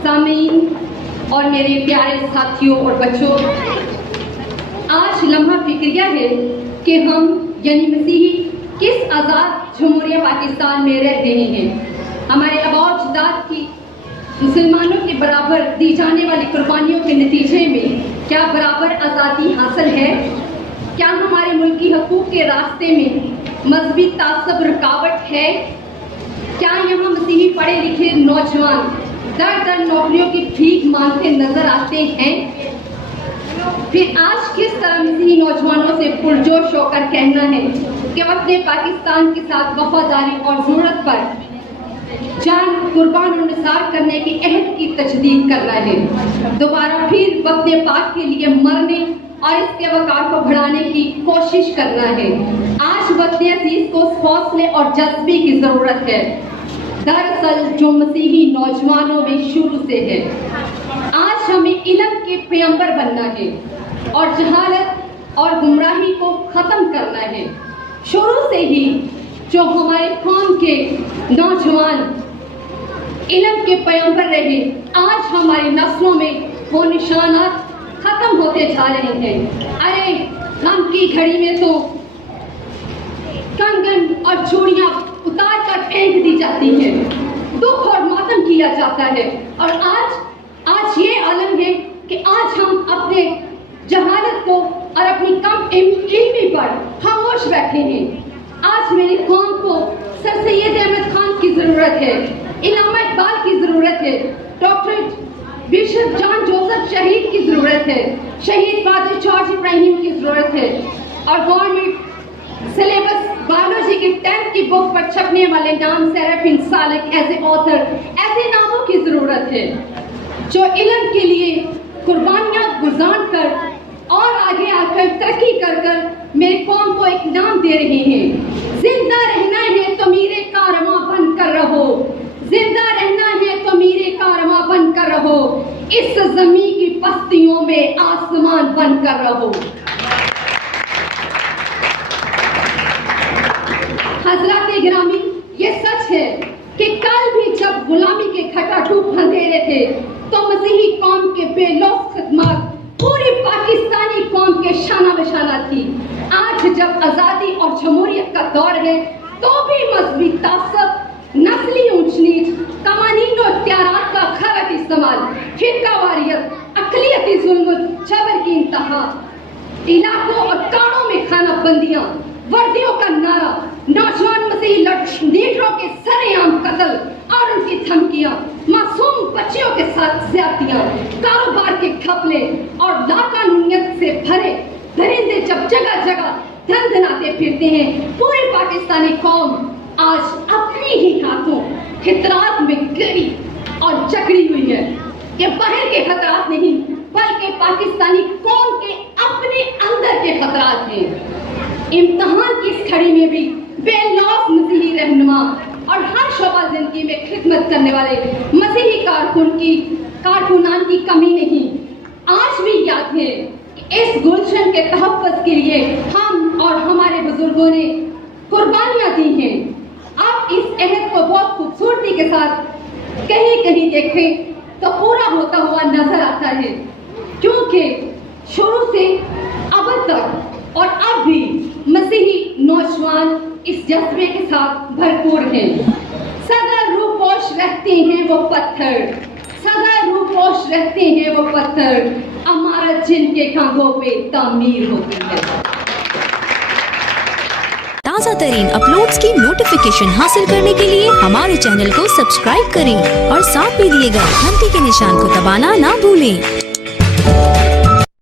सामीन और मेरे प्यारे साथियों और बच्चों, आज लम्हा फिक्रिया है कि हम यानी मसीही किस आज़ाद जमहूरिया पाकिस्तान में रह रहे हैं। हमारे आबाद की मुसलमानों के बराबर दी जाने वाली कुर्बानियों के नतीजे में क्या बराबर आज़ादी हासिल है? क्या हमारे मुल्क की हकूक़ के रास्ते में मजहबी तासब रुकावट है? क्या यहाँ मसीही पढ़े लिखे नौजवान दर दर नौकरियों की भीख मांगते नजर आते हैं? फिर आज किस तरह मसीही नौजवानों से पुरजोश होकर कहना है कि वो अपने पाकिस्तान के साथ वफादारी और ज़रूरत पर जान कुर्बान और निसार करने की अहद की तजदीद करना है, दोबारा फिर वक्त पाक के लिए मरने और इसके वक़ार को बढ़ाने की कोशिश करना है। आज वक्त अजीज को हौसले और जज्बे की ज़रूरत है, दरअसल जो मसीही नौजवानों में शुरू से है। आज हमें इल्म के पैगंबर बनना है और जहालत और गुमराही को ख़त्म करना है। शुरू से ही जो हमारे कौम के नौजवान इल्म के पैगंबर रहे, आज हमारी नस्लों में वो निशानात खत्म होते जा रहे हैं। अरे गम की घड़ी में तो कंगन और चूड़ियां उतार कर फेंक दी जाती हैं, दुख और मातम किया जाता है। और आज ये आलम है कि आज हम अपने जहालत को और अपनी कम इल्मी पर खामोश बैठे हैं। आज मेरी कौम को सर सैयद अहमद खान की ज़रूरत है, इल्लामा इकबाल की ज़रूरत है, डॉक्टर बिशप जॉन जोसेफ शहीद की ज़रूरत है, शहीद फादर जॉर्ज इब्राहिम की ज़रूरत है, और गवर्नमेंट सिलेबस बायोलॉजी की 10th की बुक पर छपने वाले नाम सेराफिन सालक एज ए ऑथर, ऐसे नामों की ज़रूरत है जो इल्म के लिए कुर्बानियाँ गुजार कर और आगे आकर तरक्की कर कर मेरे कौम को एक नाम दे रहे हैं। जिंदा रहना है तो मेरे कारवां बन कर रहो, जिंदा रहना है तो मेरे कारवां बन कर रहो, इस ज़मीन की पस्तियों में आसमान बन कर रहो। हज़रात गिरामी, ये सच है कि कल भी जब गुलामी के खटाटूप अंधेरे थे तो मसीही कौम के बेलौस खिदमत पूरी पाकिस्तानी कौम के शाना बशाना थी। आज जब आज़ादी और जमहूरियत का दौर है तो भी मजहबी तासब, नस्ली ऊंच नीच, कवानीन और इख्तियारात का गलत इस्तेमाल, फिरकावारियत, अक़लियती जुल्म, जबर की इंतहा, इलाकों और काड़ों में खाना बंदियां, वर्दियों का नारा, नौजवान मसीही लीडरों के सरेआम कत्ल और उनकी धमकियां, मासूम बच्चियों के साथ ज्यादतियां, कारोबार के घपले और लाकानूनियत से भरे दरिंदे जब जगह जगह धंधनाते फिरते हैं, पूरी पाकिस्तानी कौम आज अपने ही हाथों खतरात में गिरी और जकड़ी हुई है। ये बाहर के खतरात नहीं बल्कि पाकिस्तानी कौम के अपने अंदर के खतरात हैं। इम्तिहान की इस घड़ी में भी बेलौस मसीही रहनुमा और हर शोबा जिंदगी में खिदमत करने वाले मसीही कारकुनान की कमी नहीं। आज भी याद है कि इस गुलशन के तहफ़्फ़ुज़ के लिए हम और हमारे बुजुर्गों ने कुर्बानियाँ दी हैं। आप इस अहद को बहुत खूबसूरती के साथ कहीं कहीं देखें तो पूरा होता हुआ नजर आता है, क्योंकि शुरू से अब तक और अब भी मसीही नौजवान इस जज्बे के साथ भरपूर हैं। सदा रूपोश रहते हैं वो पत्थर, सदा रूपोश रहते हैं वो पत्थर, अमारत जिनके खांगों पे तामीर होती है। ताज़ा तरीन अपलोड्स की नोटिफिकेशन हासिल करने के लिए हमारे चैनल को सब्सक्राइब करें और साथ में दिए गए घंटी के निशान को दबाना ना भूलें।